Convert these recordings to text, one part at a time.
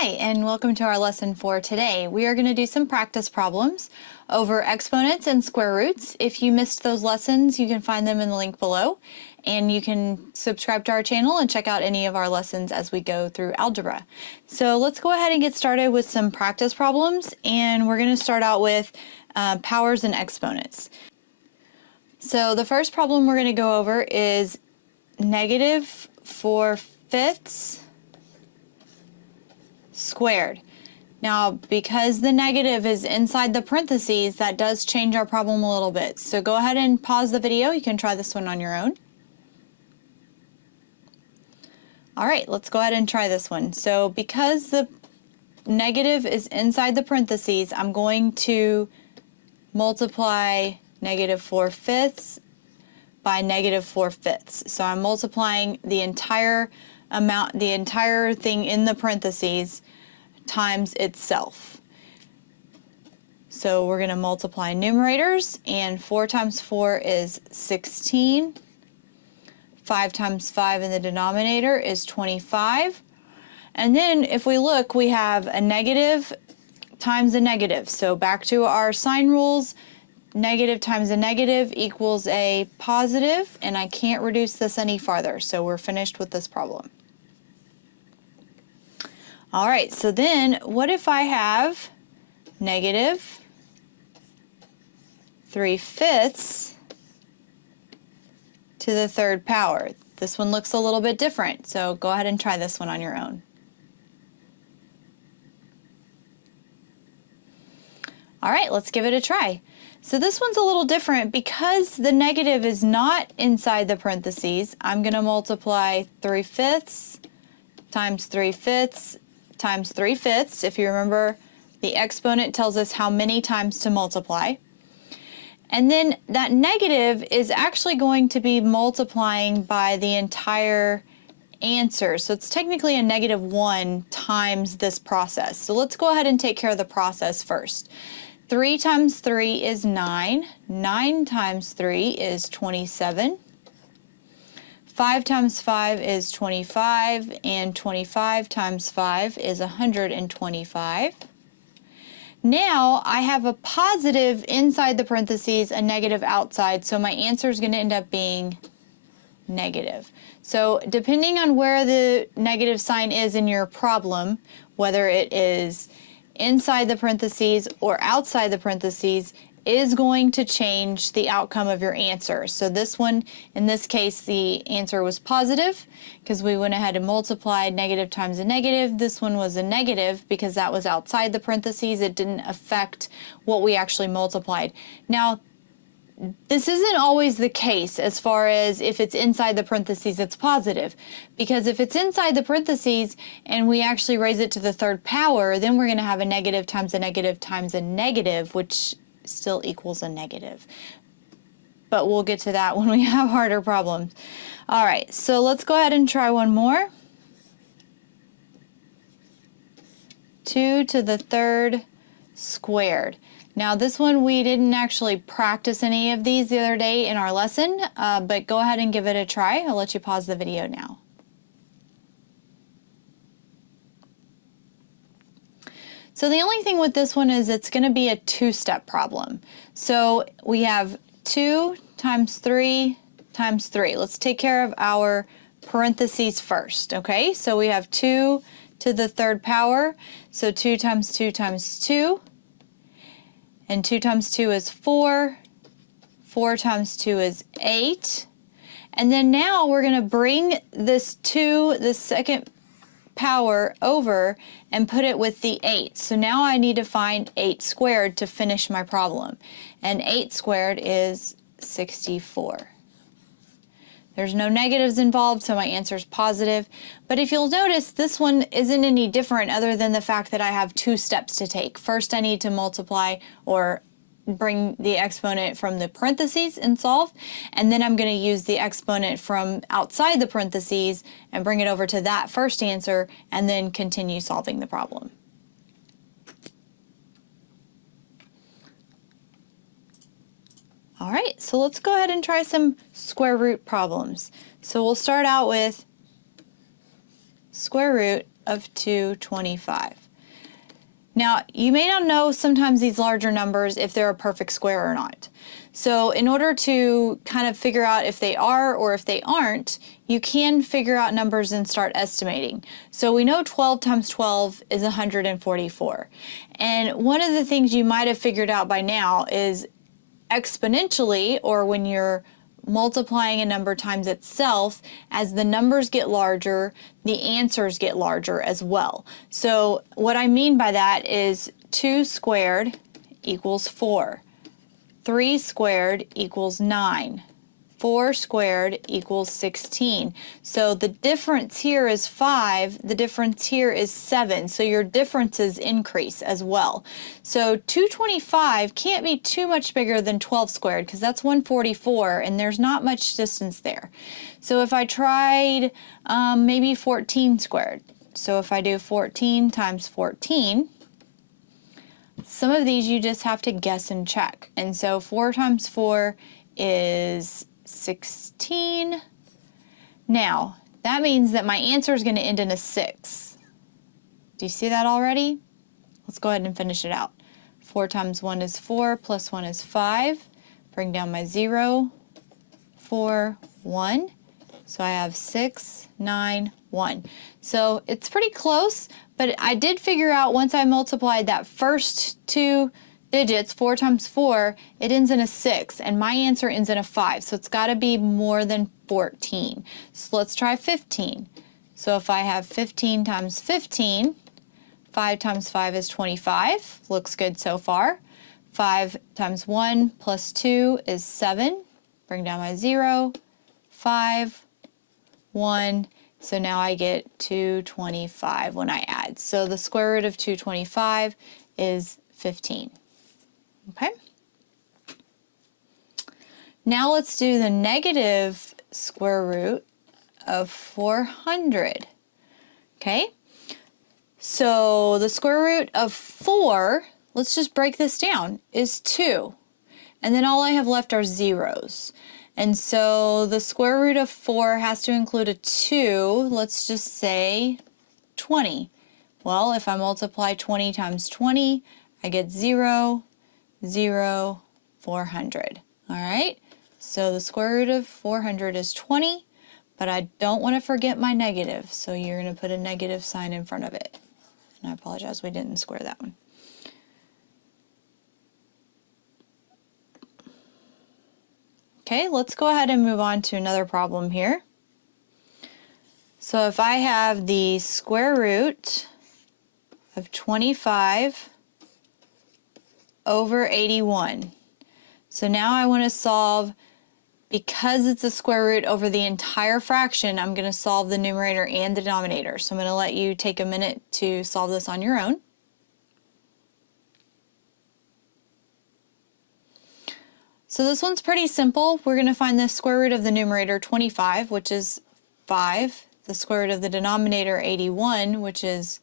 Hi, and welcome to our lesson for today. We are going to do some practice problems over exponents and square roots. If you missed those lessons, you can find them in the link below, and you can subscribe to our channel and check out any of our lessons as we go through algebra. So let's go ahead and get started with some practice problems, and we're going to start out with powers and exponents. So the first problem we're going to go over is negative 4/5 squared. Now, because the negative is inside the parentheses, that does change our problem a little bit. So go ahead and pause the video. You can try this one on your own. All right, let's go ahead and try this one. So because the negative is inside the parentheses, I'm going to multiply negative 4/5 by negative 4/5. So I'm multiplying the entire amount, the entire thing in the parentheses times itself. So we're going to multiply numerators, and 4 times 4 is 16. 5 times 5 in the denominator is 25. And then if we look, we have a negative times a negative. So back to our sign rules, negative times a negative equals a positive, and I can't reduce this any farther. So we're finished with this problem. All right, so then what if I have negative 3/5 to the third power? This one looks a little bit different, so go ahead and try this one on your own. All right, let's give it a try. So this one's a little different because the negative is not inside the parentheses. I'm going to multiply 3/5 times 3/5 times 3/5. If you remember, the exponent tells us how many times to multiply. And then that negative is actually going to be multiplying by the entire answer. So it's technically a -1 times this process. So let's go ahead and take care of the process first. 3 times 3 is 9. 9 times 3 is 27. 5 times 5 is 25, and 25 times 5 is 125. Now I have a positive inside the parentheses, a negative outside, so my answer is going to end up being negative. So depending on where the negative sign is in your problem, whether it is inside the parentheses or outside the parentheses, is going to change the outcome of your answer. So this one, in this case, the answer was positive because we went ahead and multiplied negative times a negative. This one was a negative because that was outside the parentheses. It didn't affect what we actually multiplied. Now, this isn't always the case as far as if it's inside the parentheses, it's positive. Because if it's inside the parentheses and we actually raise it to the third power, then we're going to have a negative times a negative times a negative, which still equals a negative. But we'll get to that when we have harder problems. All right, so let's go ahead and try one more. 2 to the third squared. Now this one we didn't actually practice any of these the other day in our lesson, but go ahead and give it a try. I'll let you pause the video now. So the only thing with this one is it's going to be a two-step problem. So we have 2 times 3 times 3. Let's take care of our parentheses first, okay? So we have 2 to the third power, so 2 times 2 times 2. And 2 times 2 is 4. 4 times 2 is 8. And then now we're going to bring this 2, the second power, over and put it with the 8. So now I need to find 8 squared to finish my problem. And 8 squared is 64. There's no negatives involved, so my answer is positive. But if you'll notice, this one isn't any different other than the fact that I have 2 steps to take. First, I need to multiply or bring the exponent from the parentheses and solve, and then I'm going to use the exponent from outside the parentheses and bring it over to that first answer and then continue solving the problem. All right, so let's go ahead and try some square root problems. So we'll start out with square root of 225. Now, you may not know sometimes these larger numbers if they're a perfect square or not. So in order to kind of figure out if they are or if they aren't, you can figure out numbers and start estimating. So we know 12 times 12 is 144. And one of the things you might have figured out by now is exponentially, or when you're multiplying a number times itself, as the numbers get larger, the answers get larger as well. So what I mean by that is 2 squared equals 4. 3 squared equals 9. 4 squared equals 16. So the difference here is 5, the difference here is 7, so your differences increase as well. So 225 can't be too much bigger than 12 squared because that's 144 and there's not much distance there. So if I tried maybe 14 squared, so if I do 14 times 14, some of these you just have to guess and check. And so 4 times 4 is 16. Now, that means that my answer is going to end in a 6. Do you see that already? Let's go ahead and finish it out. 4 times 1 is 4, plus 1 is 5. Bring down my 0, 4, 1. So I have 6, 9, 1. So it's pretty close, but I did figure out once I multiplied that first two digits, 4 times 4, it ends in a 6, and my answer ends in a 5, so it's got to be more than 14. So let's try 15. So if I have 15 times 15, 5 times 5 is 25. Looks good so far. 5 times 1 plus 2 is 7. Bring down my 0, 5, 1. So now I get 225 when I add. So the square root of 225 is 15. Okay. Now let's do the negative square root of 400. Okay. So the square root of 4, let's just break this down, is 2. And then all I have left are zeros. And so the square root of 4 has to include a 2. Let's just say 20. Well, if I multiply 20 times 20, I get 0, 0, 400. All right, so the square root of 400 is 20, but I don't want to forget my negative, so you're going to put a negative sign in front of it. And I apologize, we didn't square that one. Okay, let's go ahead and move on to another problem here. So if I have the square root of 25 over 81. So now I want to solve, because it's a square root over the entire fraction, I'm going to solve the numerator and the denominator. So I'm going to let you take a minute to solve this on your own. So this one's pretty simple. We're going to find the square root of the numerator 25, which is 5, the square root of the denominator 81, which is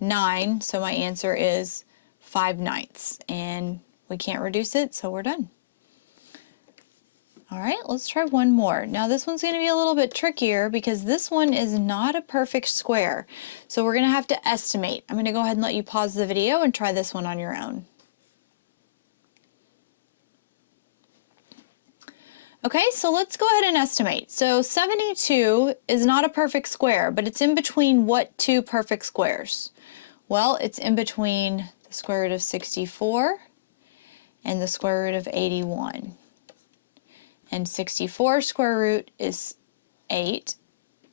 9, so my answer is 5/9, and we can't reduce it, so we're done. All right, let's try one more. Now this one's going to be a little bit trickier because this one is not a perfect square, so we're going to have to estimate. I'm going to go ahead and let you pause the video and try this one on your own. Okay, so let's go ahead and estimate. So 72 is not a perfect square, but it's in between what two perfect squares? Well, it's in between the square root of 64 and the square root of 81. And 64 square root is 8.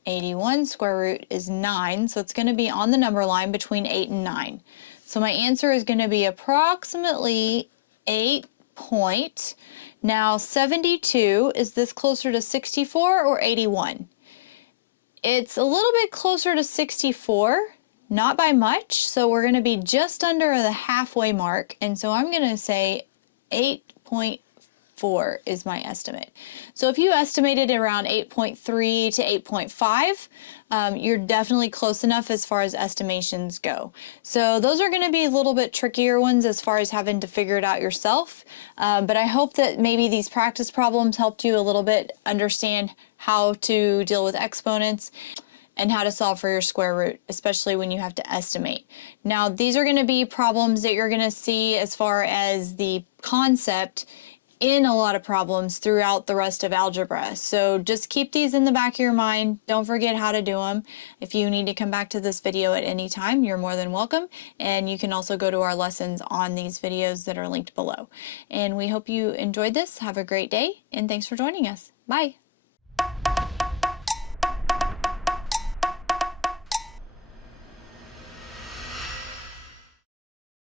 81 square root is 9, so it's going to be on the number line between 8 and 9. So my answer is going to be approximately 8 point. Now 72, is this closer to 64 or 81? It's a little bit closer to 64, not by much, so we're going to be just under the halfway mark, and so I'm going to say 8.4 is my estimate. So if you estimated around 8.3 to 8.5, you're definitely close enough as far as estimations go. So those are going to be a little bit trickier ones as far as having to figure it out yourself, but I hope that maybe these practice problems helped you a little bit understand how to deal with exponents. and how to solve for your square root, especially when you have to estimate. Now, these are going to be problems that you're going to see as far as the concept in a lot of problems throughout the rest of algebra. So just keep these in the back of your mind. Don't forget how to do them. If you need to come back to this video at any time, you're more than welcome. And you can also go to our lessons on these videos that are linked below. And we hope you enjoyed this. Have a great day, and thanks for joining us. Bye.